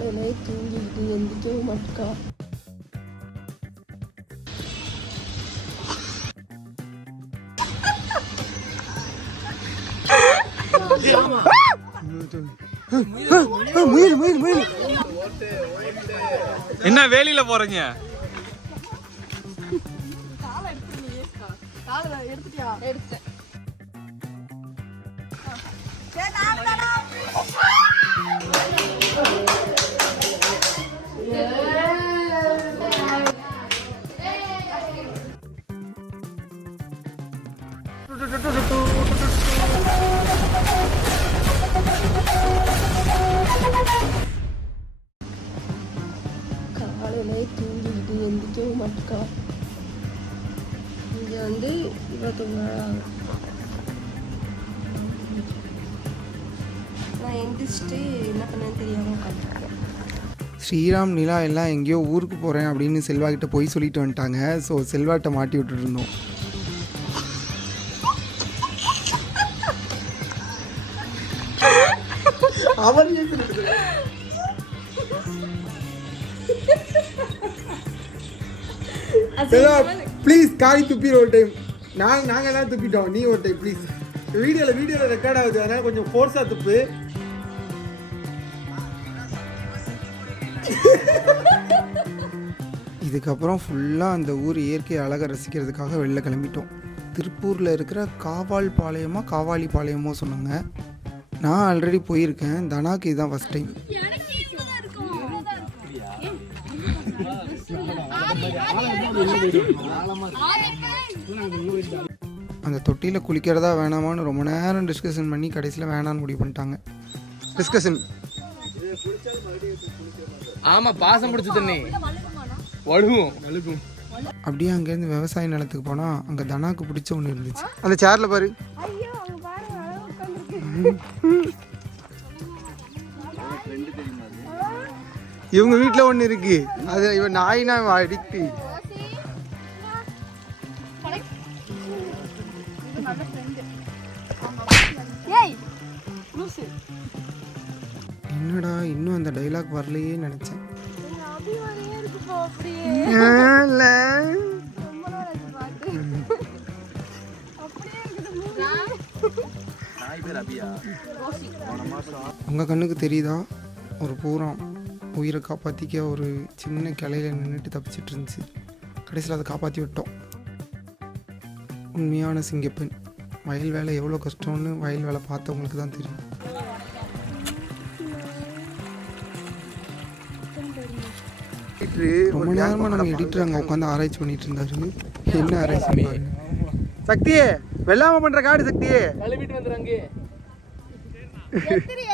காலையிலே தூங்கிக்கிட்டு எந்திரிக்கவும் முயல் என்ன வேலியில போறீங்க? எடுத்தேன் மாட்டுக்கா இங்கே வந்து இவ்வளோ தூங்குறா நான் எந்திரிச்சிட்டு என்ன பண்ணேன்னு தெரியாமல் உட்காந்துருக்கேன். ஸ்ரீராம் நிலா எல்லாம் எங்கேயோ ஊருக்கு போகிறேன் அப்படின்னு செல்வா கிட்ட போய் சொல்லிட்டு வந்துட்டாங்க. ஸோ செல்வாட்ட மாட்டி விட்டுட்டு இருந்தோம் ப்ளீஸ் காய் துப்பிடு ஒரு டைம் நாங்கள் நாங்கள் தான் துப்பிட்டோம் நீ ஒரு டைம் ப்ளீஸ் வீடியோவில் வீடியோவில் ரெக்கார்ட் ஆகுது. அதனால் கொஞ்சம் ஃபோர்ஸாக துப்பு. இதுக்கப்புறம் ஃபுல்லாக அந்த ஊர் இயற்கை அழகை ரசிக்கிறதுக்காக வெளில கிளம்பிட்டோம். திருப்பூரில் இருக்கிற காவால் பாளையமோ காவாலி பாளையமோ சொன்னாங்க. நான் ஆல்ரெடி போயிருக்கேன். தனாக்கு இதுதான் ஃபஸ்ட் டைம் அந்த தொட்டியில் குளிக்கிறதா வேணாமான்னு ரொம்ப நேரம் டிஸ்கஷன் பண்ணி கடைசியில் வேணான்னு முடிவு பண்ணிட்டாங்க. டிஸ்கஷன் ஆமா பாசம் பிடிச்ச தண்ணி. வழுகும். அப்படியே அங்கேருந்து விவசாய நிலத்துக்கு போனால் அங்கே தனாக்கு பிடிச்ச ஒன்று இருந்துச்சு. அந்த சேரில் பாரு. இவங்க வீட்டில் ஒன்று இருக்கு. அது இவன் நாயினா அடிக்ட்டு என்னடா இன்னும் அந்த டைலாக் வரலையே நினச்சேன். உங்கள் கண்ணுக்கு தெரியுதா? ஒரு பூரம் உயிரை காப்பாற்றிக்க ஒரு சின்ன கிளையில நின்றுட்டு தப்பிச்சிட்டு இருந்துச்சு. கடைசியில் அதை காப்பாற்றி விட்டோம். உண்மையான சிங்கப்பெண். வயல் வேலை எவ்வளோ கஷ்டம்னு வயல் வேலை பார்த்தவங்களுக்கு தான் தெரியும். ரொம்ப நேரமாக நம்ம எடிட்டர் அங்கே உட்காந்து ஆராய்ச்சி பண்ணிட்டு இருந்தாரு. என்ன ஆராய்ச்சி சக்தியே வெள்ளாம பண்ற காடு சக்தியே கழுவிட்டு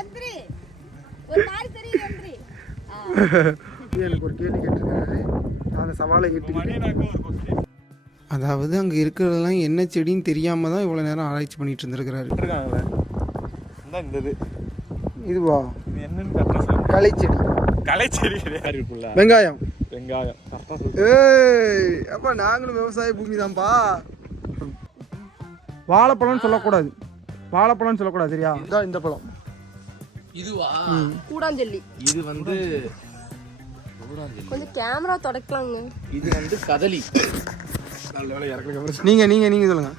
எந்திரி எனக்கு ஒரு கேள்வி கேட்டிருக்காரு. அந்த சவாலை ஏற்றுக்கிட்டேன். அதாவது அங்கே இருக்கிறதெல்லாம் என்ன செடின்னு தெரியாம தான் இவ்வளோ நேரம் ஆராய்ச்சி பண்ணிட்டு இருந்திருக்கிறாரு. இதுவா? இது என்னன்னு கரெக்டாக சொல்லு களை செடி களை செடி இருக்குல்ல வெங்காயம் வெங்காயம் ஏய் அப்பா நாங்களும் விவசாய பூமி தான்ப்பா வாழைப்பழம்னு சொல்லக்கூடாது. வாழைப்பழம்னு சொல்லக்கூடாது சரியா? இதான் இந்த பழம். இதுவா? கூடாஞ்சல்லி. இது வந்து கொஞ்சம் கேமரா தொடக்கலாங்க. இது வந்து கதலி. நீங்க நீங்க நீங்க சொல்லுங்க.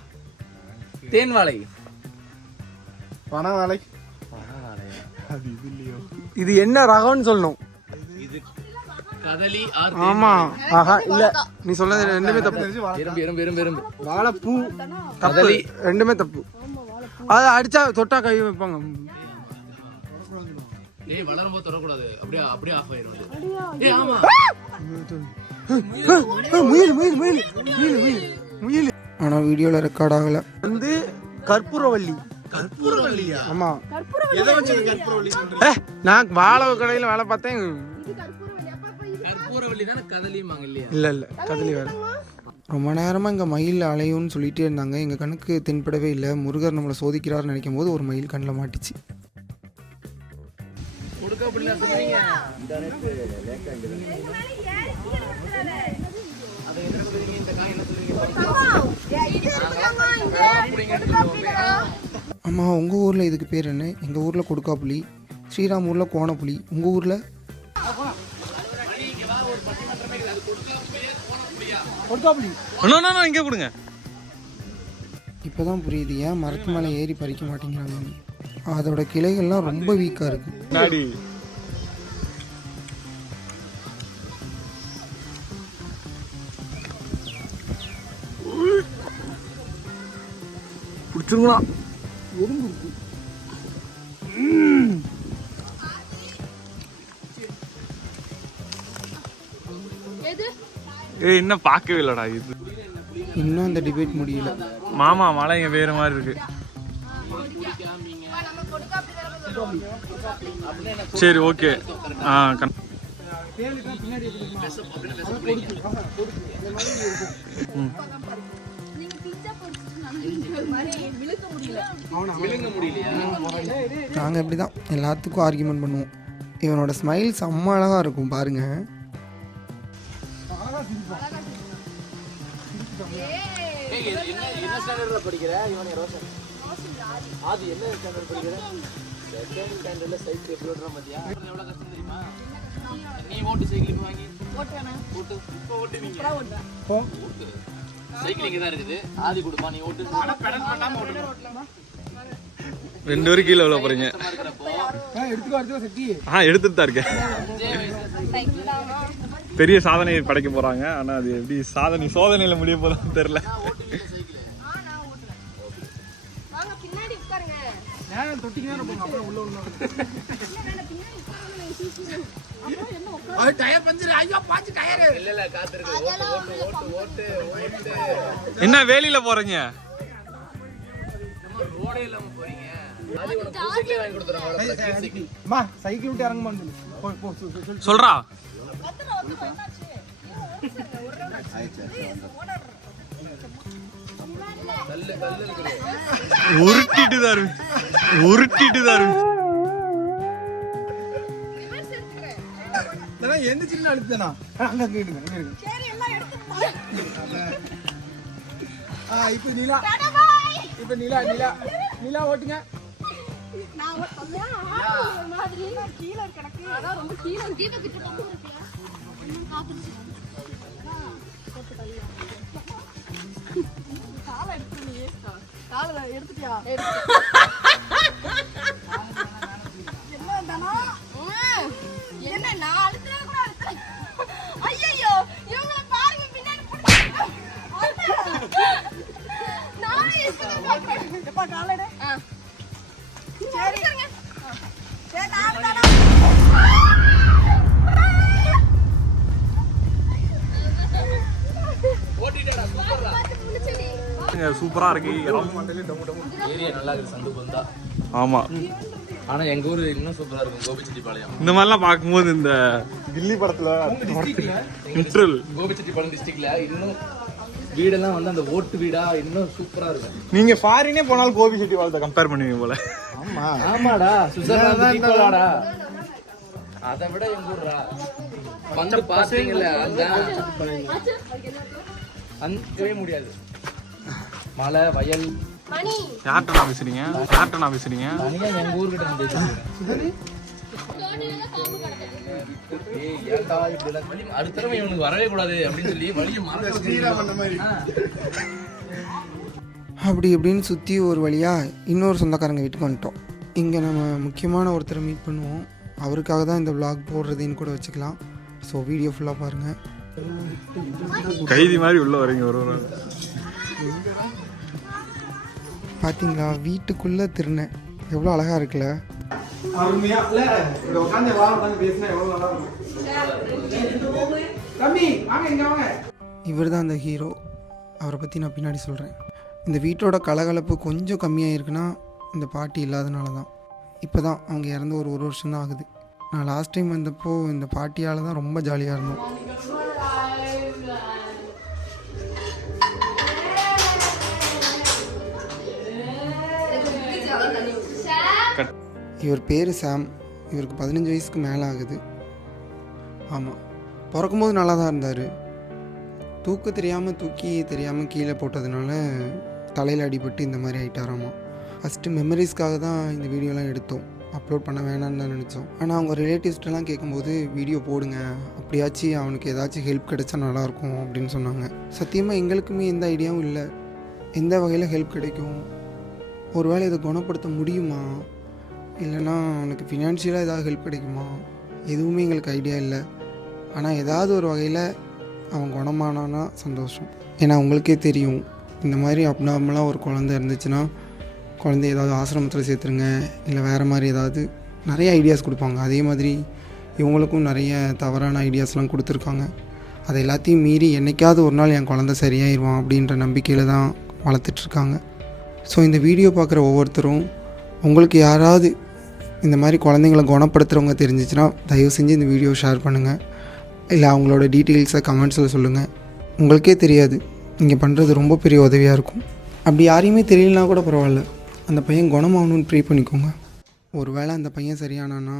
தேன் வாழை பனை வாழை இது என்ன ரகம்னு சொல்லணும். இது கதலி ஆமா. ஆஹா இல்ல. நீ சொன்னது ரெண்டுமே தப்பு. எறும்பு எறும்பு எறும்பு எறும்பு. வாழைப்பூ தப்பு. ரெண்டுமே தப்பு. அதை அடிச்சா தொட்டா கை வைப்பாங்க. ஏய் வளரும் போது தொடக்கூடாது. அப்படியே அப்படியே ஆஃப் ஆயிரும் அது. ஏய் ஆமா. முயல் முயல் முயல் முயல் முயல் முயல். ஆனா வீடியோல ரெக்கார்ட் ஆகல. வந்து கற்பூரவள்ளி கற்பூரவல்லியா ஆமா எதை வச்சு கற்பூரவல்லி ஏ, நான் வாழை கடையில வேலை பார்த்தேன் கற்பூரவல்லி தானே கதலியுமாங்க இல்லையா இல்ல இல்ல கதலி வேற ரொம்ப நேரமா இங்க மயில் அலையும்னு சொல்லிட்டே இருந்தாங்க எங்க கண்ணுக்கு தென்படவே இல்லை முருகர் நம்மளை சோதிக்கிறாருன்னு நினைக்கும் போது ஒரு மயில் கண்ணில் மாட்டிச்சு சொல்றீங்க அம்மா உங்க ஊர்ல இதுக்கு பேர் என்ன? எங்க ஊர்ல கொடுக்காப்புளி ஸ்ரீராம் ஊர்ல கோணப்புலி. உங்க ஊர்ல? அண்ணா அண்ணா, அண்ணா இங்கே கொடுங்க. இப்போ தான் புரியுது. ஏன் மரத்து மேலே ஏறி பறிக்க மாட்டேங்கிறாங்க அதோட கிளைகள்லாம் ரொம்ப வீக்காக இருக்குது நாடி பிடிச்சிருங்களா எது ஏய் இன்னும் பார்க்கவே இல்லடா இது. இன்னும் அந்த டிபேட் முடியல. மாமா மலை இங்க வேற மாதிரி இருக்கு. சரி ஓகே. ஆ கண் நீங்க நாங்கள் இப்படி தான் எல்லாத்துக்கும் ஆர்கியூமெண்ட் பண்ணுவோம். இவனோட ஸ்மைல் செம்ம அழகாக இருக்கும் பாருங்க. நீ ஓட்டு சைக்கிள் இப்போ வாங்கி. ஓட்டு. இப்போ ஓட்டுவீங்க. ஓட்டு. சைக்கிள் இங்க தான் இருக்குது. ஆதி கொடுப்பா நீ ஓட்டு. பெடல் பண்ணாம ஓட்டு ரெண்டு பேரும் கீழே விழ போறீங்க. ஆ எடுத்துட்டு தான் இருக்கேன். பெரிய சாதனை படைக்க போறாங்க. ஆனா அது எப்படி சாதனை சோதனையில முடிய போதும் தெரியல. என்ன வேலியில போறீங்க? சைக்கிள் விட்டு இறங்க சொல்றா கல்லு இருக்குது உருட்டிட்டு தான் இருக்கு. உருட்டிட்டு தான் இருக்கு எந்த சின்ன அழுத்தனா அங்க அங்க இடுங்க அங்க இடுங்க சரி எல்லாம் எடுத்து ஆ இப்போ நிலா. இப்போ நிலா நிலா. நிலா ஓட்டுங்க. நான் ஒரு சூப்பரா இருக்கு. ஆமா. ஆனா எங்க ஊரு இன்னும் சூப்பரா இருக்கும் கோபிச்செட்டிப்பாளையம். இந்த மாதிரிலாம் பார்க்கும்போது இந்த கில்லி படத்துல இன்ட்ரல் கோபிச்செட்டிப்பாளையம் டிஸ்ட்ரிக்ட்ல இன்னும் வீடெல்லாம் வந்து அந்த ஓட்டு வீடா இன்னும் சூப்பரா இருக்கும். நீங்க ஃபாரினே போனாலும் கோபி செட்டி வாழ்த்த கம்பேர் பண்ணுவீங்க போல. ஆமாடா சுவிட்சர்லாந்து ஈக்குவலாடா அதை விட எங்க ஊர்ரா? வந்து பாத்தீங்கல்ல அந்த அந்தவே முடியாது. மலை வயல். மணி. யார்கிட்ட நான் பேசுறீங்க? யார்கிட்ட நான் பேசுறீங்க? தனியா எங்க ஊர்கிட்ட நான் பேசுறேன். ஏய், ஏன்டா இப்படி எல்லாம் வலி- அடுத்த தடவை இவனுக்கு வரவே கூடாது அப்படின்னு சொல்லி வழியை மாற்ற அப்படி இப்படின்னு சுற்றி ஒரு வழியாக இன்னொரு சொந்தக்காரங்க வீட்டுக்கு வந்துட்டோம். இங்கே நம்ம முக்கியமான ஒருத்தரை மீட் பண்ணுவோம். அவருக்காக தான் இந்த vlog போடுறதுன்னு கூட வச்சுக்கலாம். ஸோ வீடியோ ஃபுல்லாக பாருங்கள் கைதி மாதிரி உள்ள வரீங்க ஒரு பார்த்தீங்களா வீட்டுக்குள்ளே திருநேன் எவ்வளோ அழகாக இருக்குல்ல? இவர் தான் அந்த ஹீரோ. அவரை பற்றி நான் பின்னாடி சொல்கிறேன் இந்த வீட்டோட கலகலப்பு கொஞ்சம் கம்மியாக இருக்குன்னா இந்த பாட்டி இல்லாதனால தான் இப்போ தான் அவங்க இறந்து ஒரு ஒரு வருஷம் தான் ஆகுது. நான் லாஸ்ட் டைம் வந்தப்போ இந்த பாட்டியால் தான் ரொம்ப ஜாலியாக இருந்தோம். இவர் பேர் சாம். இவருக்கு பதினஞ்சு வயசுக்கு மேலே ஆகுது ஆமாம் பிறக்கும்போது நல்லா தான் இருந்தார். தூக்க தெரியாமல் தூக்கி தெரியாமல் கீழே போட்டதுனால தலையில் அடிபட்டு இந்த மாதிரி ஆகிட்டாராமா ஃபஸ்ட்டு மெமரிஸ்க்காக தான் இந்த வீடியோலாம் எடுத்தோம். அப்லோட் பண்ண வேணாம்னு தான் நினச்சோம். ஆனால் அவங்க ரிலேட்டிவ்ஸ்டெல்லாம் கேட்கும்போது வீடியோ போடுங்க. அப்படியாச்சும் அவனுக்கு ஏதாச்சும் ஹெல்ப் கிடைச்சா நல்லாயிருக்கும் அப்படின்னு சொன்னாங்க. சத்தியமாக எங்களுக்குமே எந்த ஐடியாவும் இல்லை. எந்த வகையில் ஹெல்ப் கிடைக்கும்? ஒருவேளை இதை குணப்படுத்த முடியுமா? இல்லைன்னா அவனுக்கு ஃபினான்ஷியலாக ஏதாவது ஹெல்ப் கிடைக்குமா? எதுவுமே எங்களுக்கு ஐடியா இல்லை. ஆனால் ஏதாவது ஒரு வகையில் அவன் குணமானானா சந்தோஷம். ஏன்னா உங்களுக்கே தெரியும் இந்த மாதிரி அப்நார்மலாக ஒரு குழந்தை இருந்துச்சுன்னா குழந்தை ஏதாவது ஆசிரமத்தில் சேர்த்துருங்க இல்லை வேறு மாதிரி ஏதாவது நிறைய ஐடியாஸ் கொடுப்பாங்க. அதே மாதிரி இவங்களுக்கும் நிறைய தவறான ஐடியாஸ்லாம் கொடுத்துருக்காங்க. அதை எல்லாத்தையும் மீறி என்னைக்காவது ஒரு நாள் என் குழந்தை சரியாயிருவான் அப்படின்ற நம்பிக்கையில் தான் வளர்த்துட்ருக்காங்க ஸோ இந்த வீடியோ பார்க்குற ஒவ்வொருத்தரும் உங்களுக்கு யாராவது இந்த மாதிரி குழந்தைங்கள குணப்படுத்துகிறவங்க தெரிஞ்சிச்சுன்னா தயவு செஞ்சு இந்த வீடியோ ஷேர் பண்ணுங்கள் இல்லை அவங்களோட டீட்டெயில்ஸை கமெண்ட்ஸில் சொல்லுங்கள் உங்களுக்கே தெரியாது. நீங்கள் பண்ணுறது ரொம்ப பெரிய உதவியாக இருக்கும். அப்படி யாரையுமே தெரியலனா கூட பரவாயில்ல. அந்த பையன் குணமாகணும்னு ப்ரே பண்ணிக்கோங்க. ஒரு வேளை அந்த பையன் சரியானானா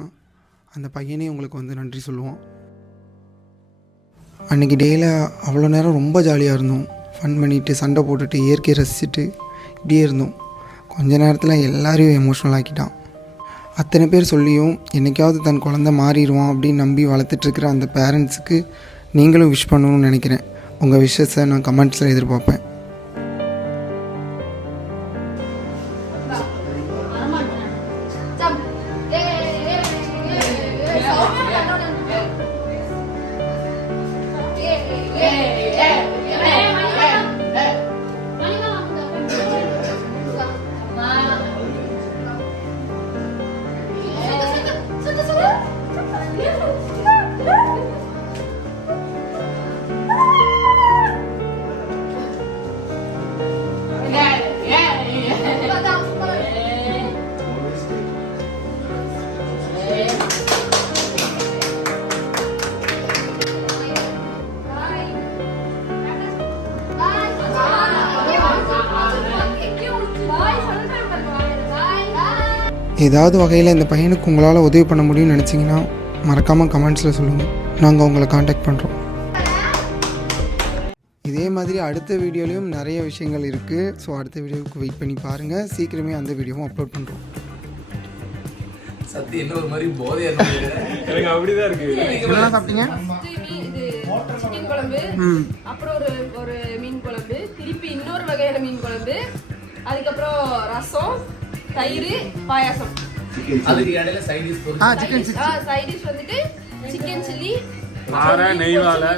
அந்த பையனே உங்களுக்கு வந்து நன்றி சொல்லுவான். அன்றைக்கி டேயில் அவ்வளோ நேரம் ரொம்ப ஜாலியாக இருந்தோம். ஃபன் பண்ணிவிட்டு சண்டை போட்டுட்டு இயற்கையை ரசிச்சுட்டு அப்படியே இருந்தோம். கொஞ்ச நேரத்தில் எல்லாரையும் எமோஷ்னல் ஆக்கிட்டான். அத்தனை பேர் சொல்லியும் என்னைக்காவது தன் குழந்த மாறிடுவான் அப்படின்னு நம்பி வளர்த்துட்ருக்கிற அந்த பேரண்ட்ஸுக்கு நீங்களும் விஷ் பண்ணணும்னு நினைக்கிறேன். உங்கள் விஷஸை நான் கமெண்ட்ஸில் எதிர்பார்ப்பேன். ஏதாவது வகையில் இந்த பையனுக்கு உங்களால் உதவி பண்ண முடியும்னு நினச்சிங்கன்னா மறக்காமல் கமெண்ட்ஸில் சொல்லுங்கள் நாங்கள் உங்களை காண்டாக்ட் பண்ணுறோம் இதே மாதிரி அடுத்த வீடியோலையும் நிறைய விஷயங்கள் இருக்குது ஸோ அடுத்த வீடியோவுக்கு வெயிட் பண்ணி பாருங்கள் சீக்கிரமே அந்த வீடியோவும் அப்லோட் பண்ணுறோம் சத்தி என்ன ஒரு மாதிரி போதையா இருக்கு எனக்கு அப்படிதான் இருக்கு. என்னெல்லாம் சாப்பிட்டீங்க? இது சிக்கன் குழம்பு அப்புறம் ஒரு ஒரு மீன் குழம்பு திருப்பி இன்னொரு வகையான மீன் குழம்பு அதுக்கப்புறம் ரசம் தயிர் பாயாசம். அதுக்கு இடையில சைட் டிஷ் ஆ சிக்கன் சைட் டிஷ் வந்துட்டு சிக்கன் சில்லி வாழை, நெய் வாழை.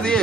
போது